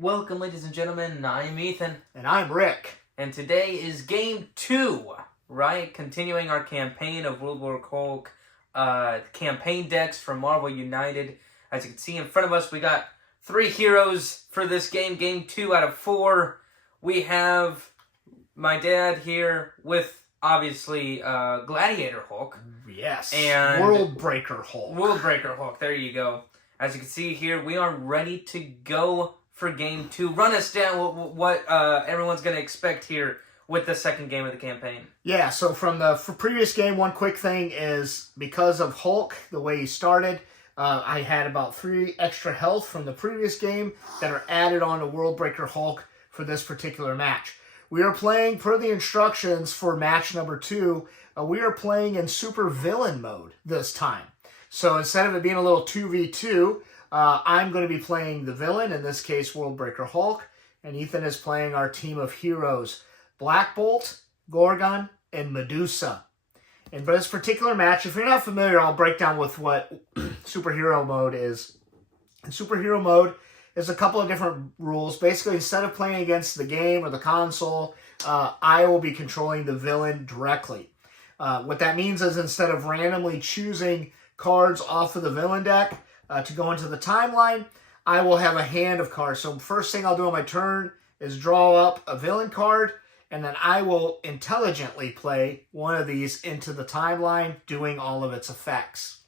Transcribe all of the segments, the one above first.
Welcome, ladies and gentlemen. I'm Ethan. And I'm Rick. And today is Game 2, right? Continuing our campaign of World War Hulk campaign decks from Marvel United. As you can see in front of us, we got 3 heroes for this game. Game 2 out of 4. We have my dad here with, obviously, Gladiator Hulk. Yes. And Worldbreaker Hulk. Worldbreaker Hulk. There you go. As you can see here, we are ready to go for Game 2. Run us down what everyone's going to expect here with the second game of the campaign. Yeah, so from the previous game, one quick thing is because of Hulk, the way he started, I had about 3 extra health from the previous game that are added on to Worldbreaker Hulk for this particular match. We are playing, per the instructions for match number 2, we are playing in super villain mode this time. So instead of it being a little 2v2, I'm going to be playing the villain, in this case Worldbreaker Hulk, and Ethan is playing our team of heroes, Black Bolt, Gorgon, and Medusa. And for this particular match, if you're not familiar, I'll break down with what superhero mode is. In superhero mode, there's a couple of different rules. Basically, instead of playing against the game or the console, I will be controlling the villain directly. What that means is instead of randomly choosing cards off of the villain deck to go into the timeline, I will have a hand of cards. So first thing I'll do on my turn is draw up a villain card, and then I will intelligently play one of these into the timeline, doing all of its effects.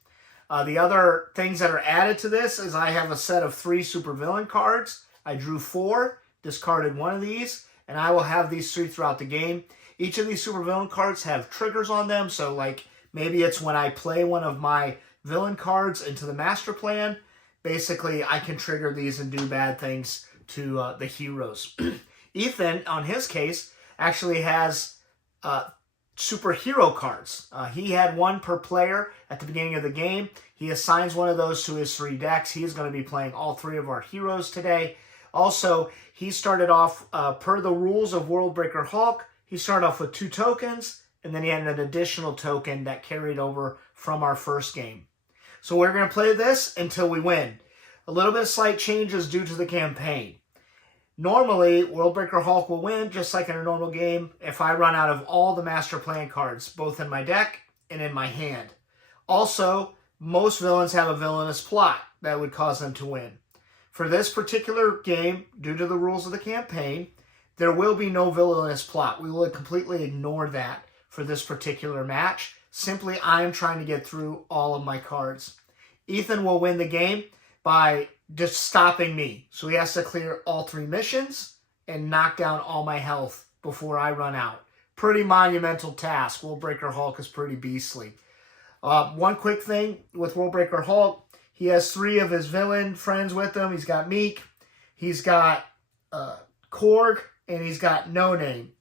The other things that are added to this is I have a set of 3 supervillain cards. I drew 4, discarded one of these, and I will have these 3 throughout the game. Each of these supervillain cards have triggers on them, so like maybe it's when I play one of my villain cards into the master plan, basically I can trigger these and do bad things to the heroes. Ethan, on his case, actually has superhero cards. He had 1 per player at the beginning of the game. He assigns one of those to his 3 decks. He is going to be playing all 3 of our heroes today. Also, he started off, per the rules of Worldbreaker Hulk, he started off with 2 tokens, and then he had an additional token that carried over from our first game. So we're going to play this until we win. A little bit of slight changes due to the campaign. Normally, Worldbreaker Hulk will win, just like in a normal game, if I run out of all the master plan cards, both in my deck and in my hand. Also, most villains have a villainous plot that would cause them to win. For this particular game, due to the rules of the campaign, there will be no villainous plot. We will completely ignore that for this particular match. Simply, I am trying to get through all of my cards. Ethan will win the game by just stopping me. So he has to clear all 3 missions and knock down all my health before I run out. Pretty monumental task. Worldbreaker Hulk is pretty beastly. One quick thing with Worldbreaker Hulk, he has 3 of his villain friends with him. He's got Meek, he's got Korg, and he's got No Name.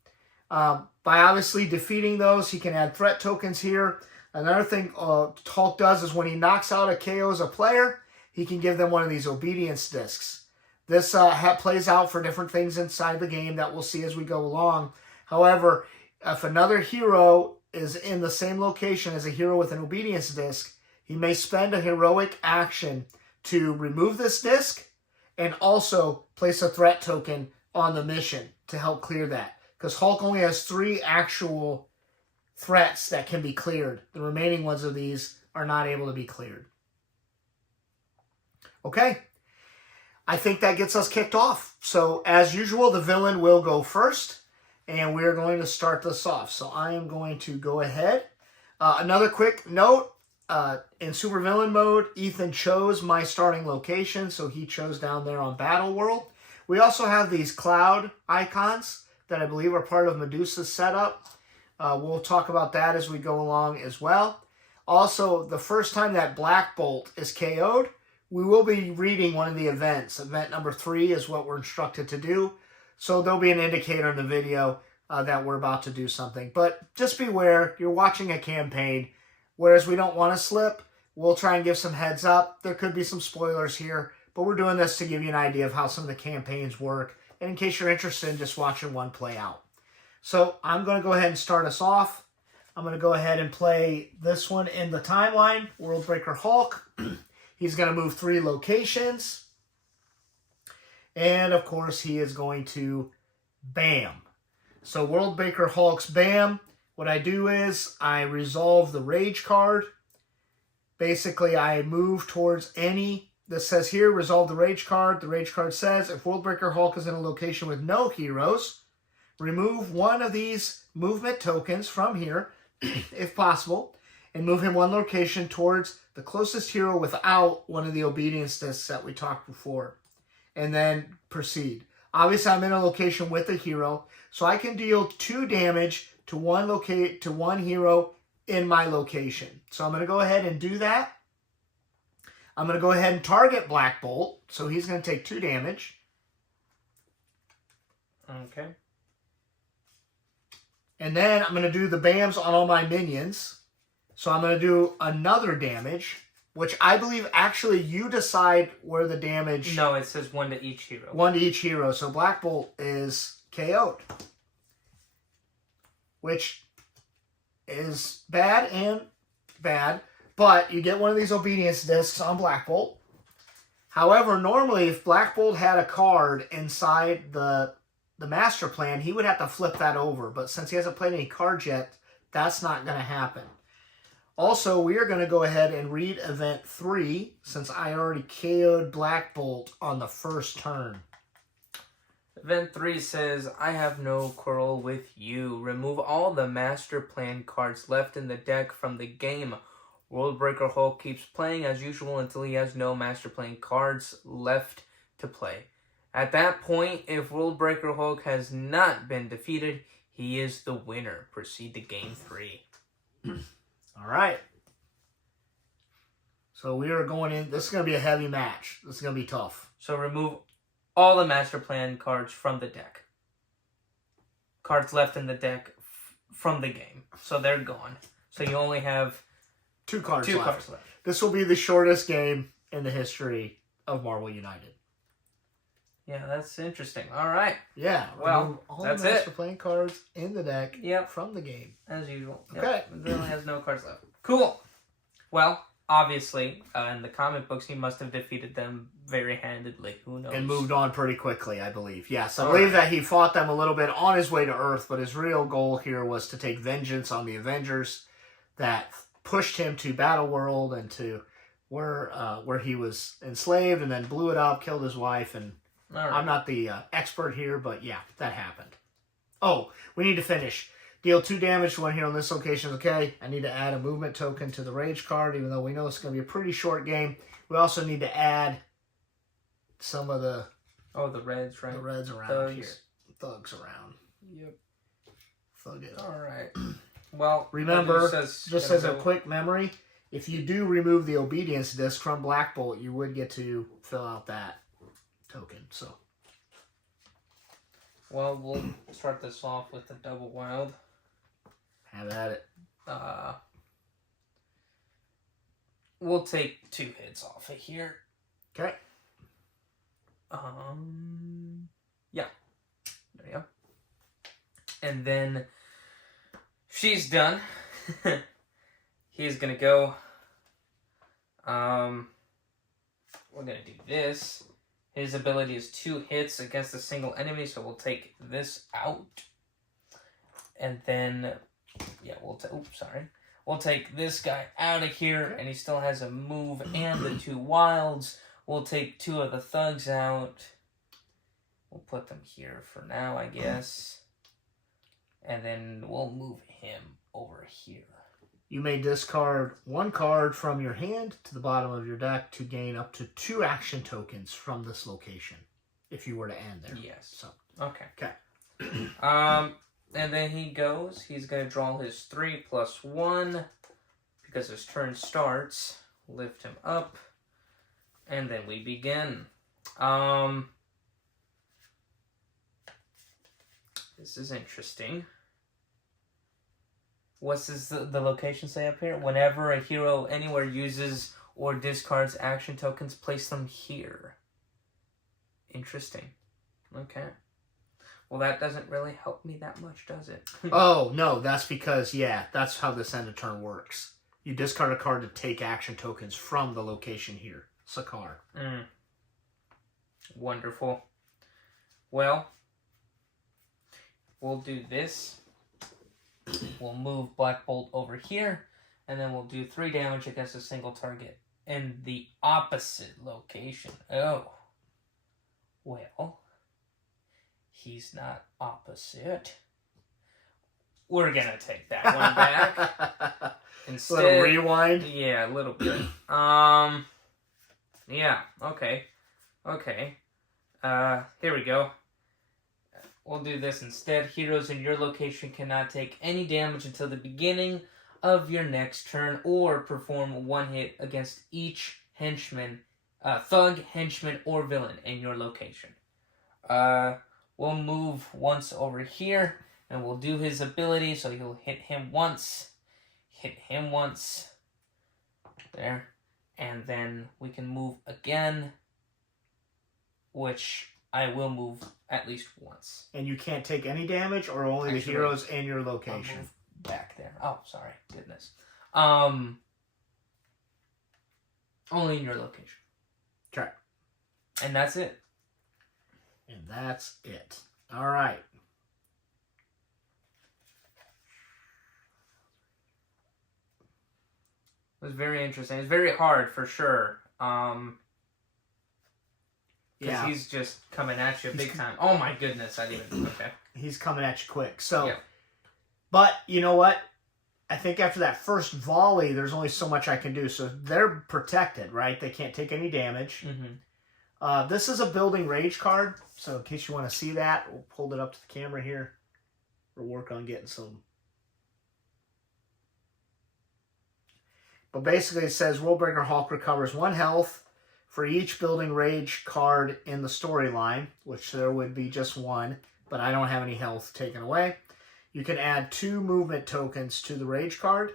By obviously defeating those, he can add threat tokens here. Another thing Hulk does is when he knocks out or KOs a player, he can give them one of these obedience discs. This plays out for different things inside the game that we'll see as we go along. However, if another hero is in the same location as a hero with an obedience disc, he may spend a heroic action to remove this disc and also place a threat token on the mission to help clear that. Because Hulk only has 3 actual threats that can be cleared. The remaining ones of these are not able to be cleared. Okay, I think that gets us kicked off. So as usual, the villain will go first, and we're going to start this off. So I am going to go ahead. Another quick note, in super villain mode, Ethan chose my starting location, so he chose down there on Battle World. We also have these cloud icons that I believe are part of Medusa's setup. We'll talk about that as we go along as well. Also, the first time that Black Bolt is KO'd, we will be reading one of the events. Event number 3 is what we're instructed to do. So there'll be an indicator in the video that we're about to do something. But just beware, you're watching a campaign. Whereas we don't want to slip, we'll try and give some heads up. There could be some spoilers here, but we're doing this to give you an idea of how some of the campaigns work, and in case you're interested in just watching one play out. So I'm going to go ahead and start us off. I'm going to go ahead and play this one in the timeline, Worldbreaker Hulk. He's going to move 3 locations. And, of course, he is going to Bam. So, World Breaker Hulk's Bam. What I do is I resolve the Rage card. Basically, I move towards any... This says here, resolve the Rage card. The Rage card says, if World Breaker Hulk is in a location with no heroes, remove one of these movement tokens from here, if possible, and move him one location towards the closest hero without one of the obedience discs that we talked before. And then proceed. Obviously, I'm in a location with a hero, so I can deal 2 damage to one hero in my location. So I'm going to go ahead and do that. I'm going to go ahead and target Black Bolt, so he's going to take 2 damage. Okay. And then I'm going to do the BAMs on all my minions. So I'm going to do another damage, which I believe actually you decide where the damage... No, it says 1 to each hero. 1 to each hero. So Black Bolt is KO'd. Which is bad and bad. But you get one of these obedience discs on Black Bolt. However, normally if Black Bolt had a card inside the master plan, he would have to flip that over. But since he hasn't played any cards yet, that's not going to happen. Also, we are going to go ahead and read Event 3, since I already KO'd Black Bolt on the first turn. Event 3 says, I have no quarrel with you. Remove all the Master Plan cards left in the deck from the game. World Breaker Hulk keeps playing as usual until he has no Master Plan cards left to play. At that point, if World Breaker Hulk has not been defeated, he is the winner. Proceed to Game 3. All right. So we are going in. This is going to be a heavy match. This is going to be tough. So remove all the Master Plan cards from the deck. Cards left in the deck from the game. So they're gone. So you only have 2 cards two left. cards left. This will be the shortest game in the history of Marvel United. Yeah, that's interesting. All right. Yeah. Well, remove all that's the Master it. Plan cards in the deck Yep. from the game. As usual. Okay. Yep. It really has no cards left. Cool. Well, obviously, in the comic books, he must have defeated them very handedly. Who knows? And moved on pretty quickly, I believe. Yes, I All believe right. that he fought them a little bit on his way to Earth, but his real goal here was to take vengeance on the Avengers that pushed him to Battleworld and to where he was enslaved, and then blew it up, killed his wife, and All right. I'm not the expert here, but yeah, that happened. Oh, we need to finish. Deal 2 damage to one hero on this location. Okay, I need to add a movement token to the Rage card, even though we know it's going to be a pretty short game. We also need to add some of the the reds, right? around Thugs. here. Thugs around. Yep. Thug it. All right. Well, Remember, it says just as a quick memory, if you do remove the obedience disc from Black Bolt, you would get to fill out that token. So, Well, we'll start this off with the double wild. have at it. We'll take 2 hits off of here. Okay. Yeah. There you go. And then she's done. He's gonna go. We're gonna do this. His ability is 2 hits against a single enemy, so we'll take this out. And then, yeah, we'll take this guy out of here, and he still has a move and the 2 wilds. We'll take 2 of the thugs out. We'll put them here for now, I guess. And then we'll move him over here. You may discard 1 card from your hand to the bottom of your deck to gain up to 2 action tokens from this location, if you were to end there. Yes. So, Okay. okay. And then he goes. He's going to draw his 3+1 because his turn starts. Lift him up. And then we begin. This is interesting. What's the location say up here? Whenever a hero anywhere uses or discards action tokens, place them here. Interesting. Okay. Well, that doesn't really help me that much, does it? Oh, no, that's because, yeah, that's how this end of turn works. You discard a card to take action tokens from the location here. Sakar. Wonderful. Well, we'll do this. We'll move Black Bolt over here, and then we'll do 3 damage against a single target in the opposite location. Oh. Well, he's not opposite. We're gonna take that one back. Instead, little rewind. Yeah, a little bit. Yeah. Okay. Here we go. We'll do this instead. Heroes in your location cannot take any damage until the beginning of your next turn, or perform 1 hit against each henchman, thug, henchman, or villain in your location. We'll move once over here, and we'll do his ability, so he'll hit him once, there, and then we can move again, which I will move at least once. And you can't take any damage, or only the heroes in your location? I'll move back there. Oh, sorry. Goodness. Only in your location. Okay. And that's it. And that's it. All right. It was very interesting. It's very hard for sure. Because he's just coming at you big time. Oh my goodness, I didn't even... Okay. He's coming at you quick. So, yeah. But you know what? I think after that first volley, there's only so much I can do. So they're protected, right? They can't take any damage. Mm-hmm. This is a building rage card. So in case you want to see that, we'll hold it up to the camera here. We'll work on getting some. But basically it says Worldbreaker Hulk recovers 1 health for each building rage card in the storyline, which there would be just 1, but I don't have any health taken away. You can add 2 movement tokens to the rage card,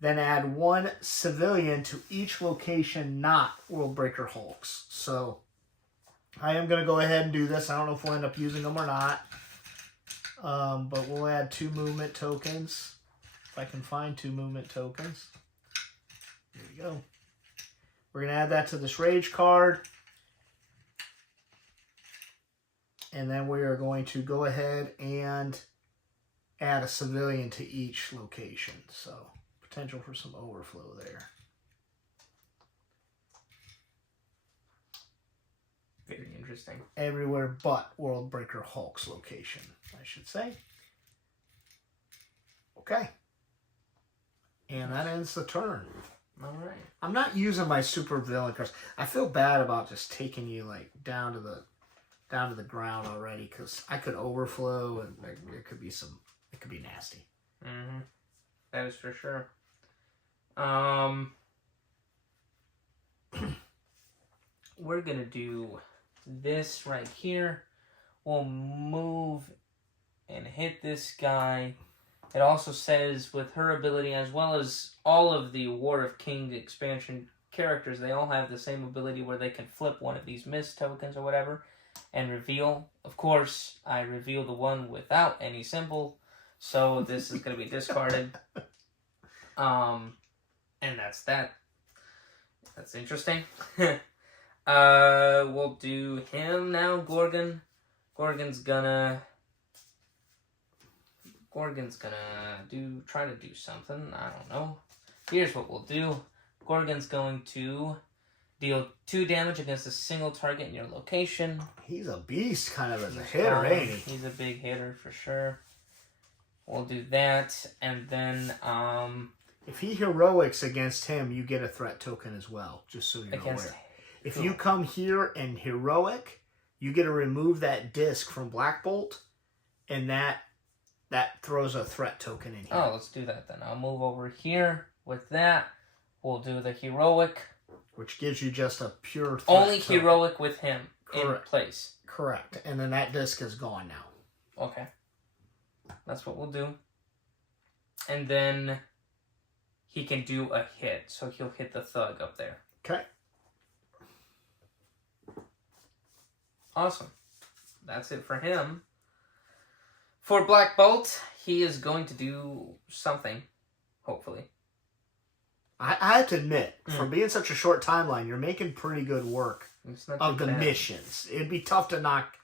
then add 1 civilian to each location not Worldbreaker Hulks. So I am going to go ahead and do this. I don't know if we'll end up using them or not, but we'll add 2 movement tokens. If I can find 2 movement tokens. There we go. We're going to add that to this rage card. And then we are going to go ahead and add a civilian to each location. So, potential for some overflow there. Very interesting. Everywhere but Worldbreaker Hulk's location, I should say. Okay. And that ends the turn. All right. I'm not using my super villain cards. I feel bad about just taking you like down to the ground already, because I could overflow and there could be some. It could be nasty. Mm-hmm. That is for sure. We're gonna do this right here. We'll move and hit this guy. It also says with her ability, as well as all of the War of Kings expansion characters, they all have the same ability where they can flip one of these mist tokens or whatever and reveal. Of course, I reveal the one without any symbol, so this is going to be discarded. And that's that. That's interesting. We'll do him now, Gorgon. Gorgon's gonna try to do something. I don't know. Here's what we'll do. Gorgon's going to deal 2 damage against a single target in your location. He's a beast kind of as a hitter, ain't he? He's a big hitter for sure. We'll do that, and then if he heroics against him, you get a threat token as well, just so you're aware. If you come here and heroic, you get to remove that disc from Black Bolt, and that throws a threat token in here. Oh, let's do that then. I'll move over here with that. We'll do the heroic. Which gives you just a pure threat Only token. heroic with him in place. Correct. And then that disc is gone now. Okay. That's what we'll do. And then he can do a hit. So he'll hit the thug up there. Okay. Awesome. That's it for him. For Black Bolt, he is going to do something, hopefully. I have to admit, for being such a short timeline, you're making pretty good work of the missions. It'd be tough to knock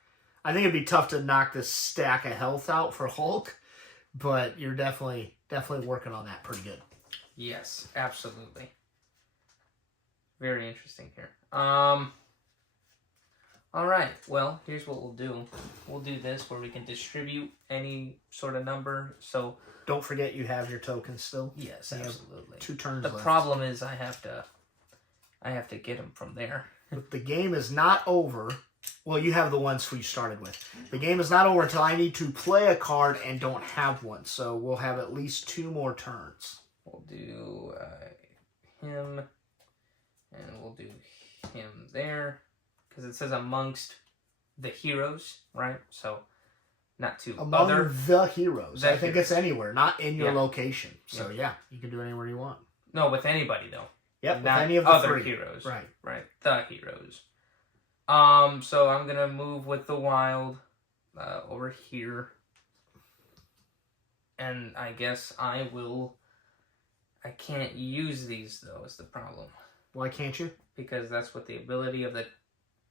I think it'd be tough to knock this stack of health out for Hulk, but you're definitely working on that pretty good. Yes, absolutely. Very interesting here. All right. Well, here's what we'll do. We'll do this where we can distribute any sort of number. So don't forget you have your tokens still. Yes, you absolutely. 2 turns The left. problem is I have to get them from there. But the game is not over. Well, you have the ones who you started with. The game is not over until I need to play a card and don't have one. So we'll have at least 2 more turns. We'll do him, and we'll do him there. Because it says amongst the heroes, right? So, not to among other the heroes. I think heroes. it's anywhere, not in your Yeah. location. So yeah, you can do it anywhere you want. No, with anybody though. Yep, Not with any of the other 3 heroes. Right. Right. The heroes. So I'm gonna move with the wild over here. And I guess I can't use these though, is the problem. Why can't you? Because that's what the ability of the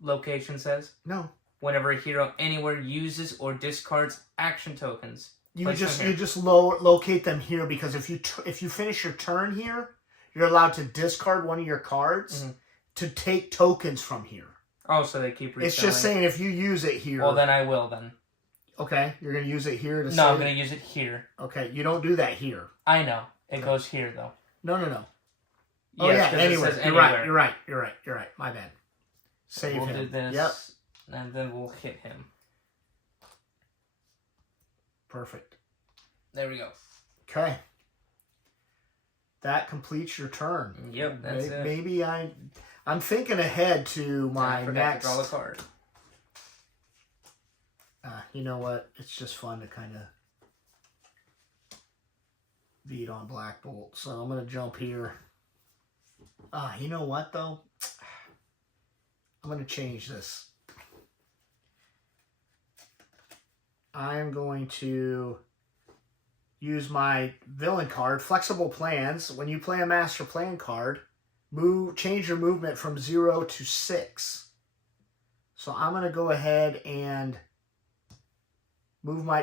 location says. No. Whenever a hero anywhere uses or discards action tokens. You just locate them here because if you finish your turn here, you're allowed to discard one of your cards to take tokens from here. Oh, so they keep refilling. It's just saying if you use it here. Well, then I will then. Okay, you're going to use it here to No, I'm going to use it here. Okay, you don't do that here. I know. It goes here, though. No. Oh, Yes, yeah, anywhere. You're right. My bad. Save we'll him. do this, Yep. and then we'll hit him. Perfect. There we go. Okay. That completes your turn. Yep, that's it. Maybe I'm thinking ahead to my next. To draw the card. You know what? It's just fun to kind of beat on Black Bolt. So I'm going to jump here. You know what, though? I'm going to change this. I'm going to use my villain card, Flexible Plans. When you play a Master Plan card, change your movement from 0 to 6. So I'm going to go ahead and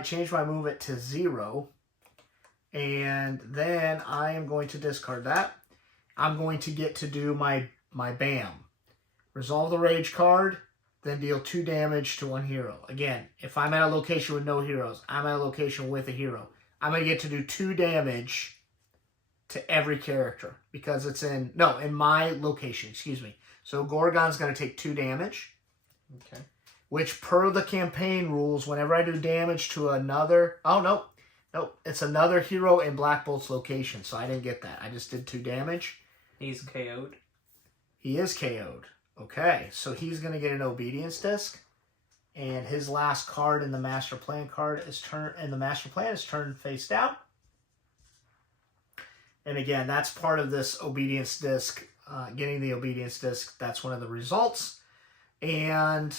change my movement to 0. And then I am going to discard that. I'm going to get to do my BAM. Resolve the Rage card, then deal 2 damage to 1 hero. Again, if I'm at a location with no heroes, I'm at a location with a hero. I'm going to get to do 2 damage to every character because it's in my location, excuse me. So Gorgon's going to take 2 damage. Okay. Which per the campaign rules, whenever I do damage to another... Oh, no, it's another hero in Black Bolt's location, so I didn't get that. I just did 2 damage. He's KO'd. He is KO'd. Okay, so he's going to get an Obedience Disc. And his last card in the Master Plan is turned face down. And again, that's part of this Obedience Disc. Getting the Obedience Disc, that's one of the results. And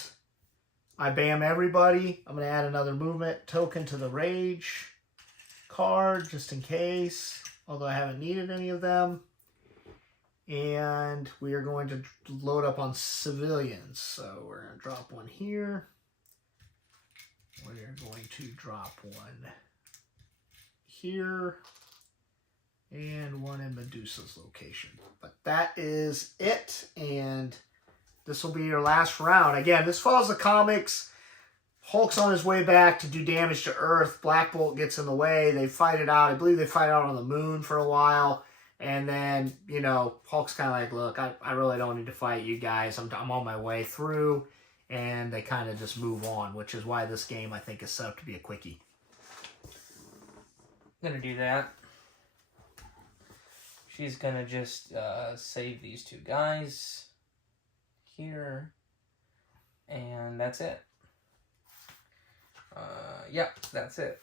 I BAM everybody. I'm going to add another movement token to the Rage card, just in case. Although I haven't needed any of them. And we are going to load up on civilians. So we're going to drop one here. We're going to drop one here. And one in Medusa's location. But that is it. And this will be your last round. Again, this follows the comics. Hulk's on his way back to do damage to Earth. Black Bolt gets in the way. They fight it out. I believe they fight out on the moon for a while. And then, Hulk's kind of like, look, I really don't need to fight you guys. I'm on my way through. And they kind of just move on, which is why this game, I think, is set up to be a quickie. I'm going to do that. She's going to just save these 2 guys here. And that's it. That's it.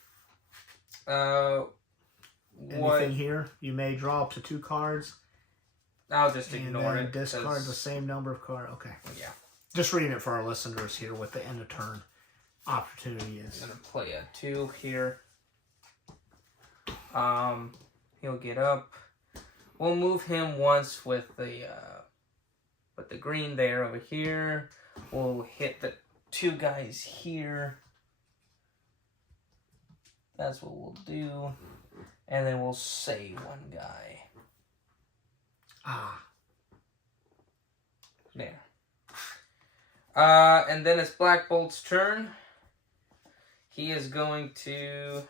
Anything here? You may draw up to 2 cards. I'll just ignore it. Discard the same number of cards. Okay. Yeah. Just reading it for our listeners here what the end of turn opportunity is. I'm going to play a 2 here. He'll get up. We'll move him once with the green there over here. We'll hit the 2 guys here. That's what we'll do. And then we'll save 1 guy. There. And then it's Black Bolt's turn. He is going to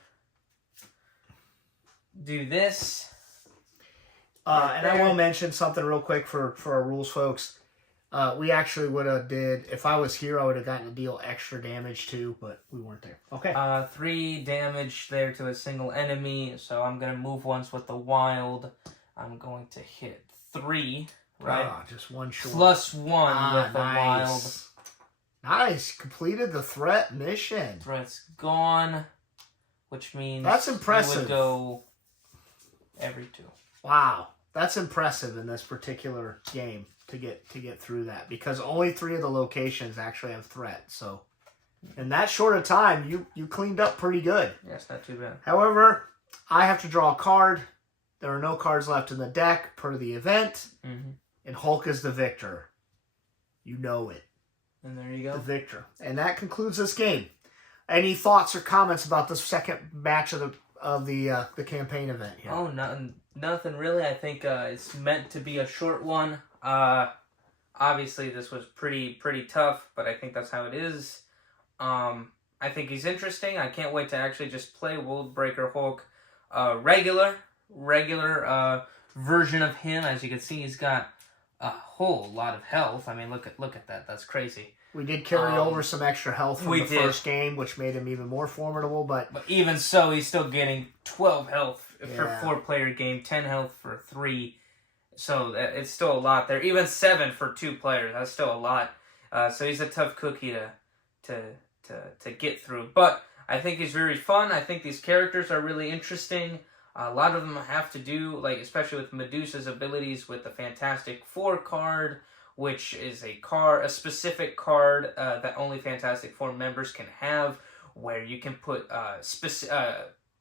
do this. And I will mention something real quick for our rules folks. We actually would have did, if I was here, I would have gotten to deal extra damage too, but we weren't there. Okay. 3 damage there to a single enemy, so I'm going to move once with the wild. I'm going to hit 3, right? Just 1 short. Plus 1 with the wild. Nice. Completed the threat mission. Threat's gone, which means that's impressive. You would go every 2. Wow. That's impressive in this particular game to get through that, because only 3 of the locations actually have threat. So in that short of time, you cleaned up pretty good. Yeah, it's not too bad. However, I have to draw a card. There are no cards left in the deck per the event, and Hulk is the victor. You know it. And there you go. The victor. And that concludes this game. Any thoughts or comments about this second match of the campaign event here? Oh, nothing really. I think it's meant to be a short one. Obviously, this was pretty tough, but I think that's how it is. I think he's interesting. I can't wait to actually just play Worldbreaker Hulk, regular version of him. As you can see, he's got a whole lot of health. I mean, look at that. That's crazy. We did carry over some extra health from the first game, which made him even more formidable. But even so, he's still getting 12 health for a 4-player game, 10 health for 3. So it's still a lot there. Even 7 for 2 players. That's still a lot. So he's a tough cookie to get through. But I think he's very fun. I think these characters are really interesting. A lot of them have to do, like, especially with Medusa's abilities with the Fantastic Four card, which is a specific card that only Fantastic Four members can have, where you can put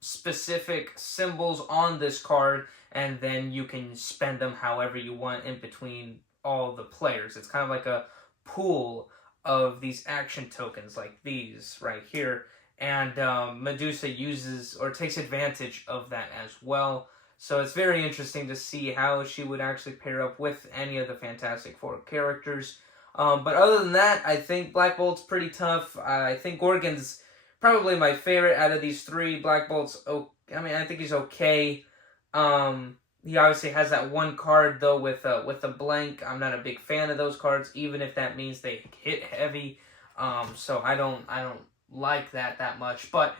specific symbols on this card, and then you can spend them however you want in between all the players. It's kind of like a pool of these action tokens, like these right here. And Medusa uses or takes advantage of that as well. So it's very interesting to see how she would actually pair up with any of the Fantastic Four characters. But other than that, I think Black Bolt's pretty tough. I think Gorgon's probably my favorite out of these 3. Black Bolt's, I think he's okay. He obviously has that 1 card though with a blank. I'm not a big fan of those cards, even if that means they hit heavy. So I don't like that much. But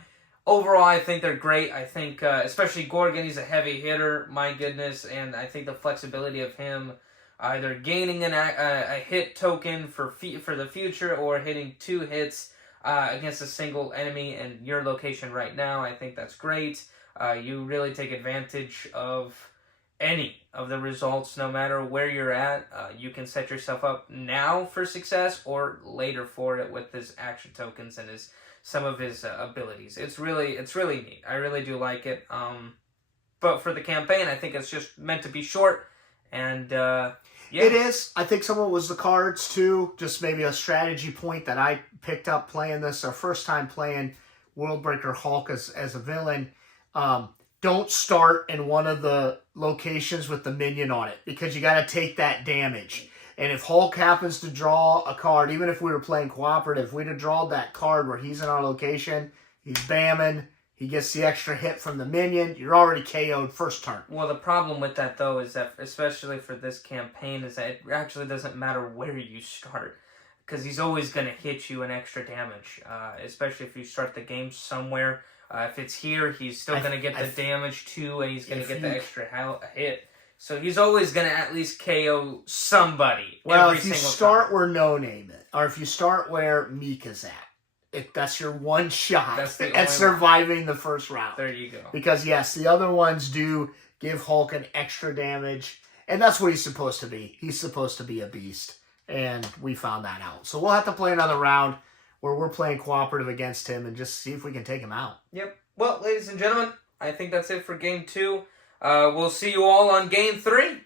overall, I think they're great. I think, especially Gorgon, he's a heavy hitter, my goodness, and I think the flexibility of him either gaining a hit token for the future or hitting 2 hits against a single enemy in your location right now, I think that's great. You really take advantage of any of the results, no matter where you're at. You can set yourself up now for success or later for it with his action tokens and some of his abilities. It's really neat. I really do like it. But for the campaign, I think it's just meant to be short. And It is. I think some of it was the cards too. Just maybe a strategy point that I picked up playing this. Our first time playing Worldbreaker Hulk as a villain. Don't start in one of the locations with the minion on it, because you got to take that damage. And if Hulk happens to draw a card, even if we were playing cooperative, we'd have drawn that card where he's in our location, he's bamming, he gets the extra hit from the minion, you're already KO'd first turn. Well, the problem with that, though, is that, especially for this campaign, is that it actually doesn't matter where you start, because he's always going to hit you an extra damage, especially if you start the game somewhere. If it's here, he's still going to get the damage too, and he's going to get the extra hit. So he's always going to at least KO somebody. Well, if you start where No Name is, or if you start where Mika's at, that's your one shot at surviving the first round. There you go. Because yes, the other ones do give Hulk an extra damage, and that's what he's supposed to be. He's supposed to be a beast, and we found that out. So we'll have to play another round where we're playing cooperative against him and just see if we can take him out. Yep. Well, ladies and gentlemen, I think that's it for Game 2. We'll see you all on Game 3.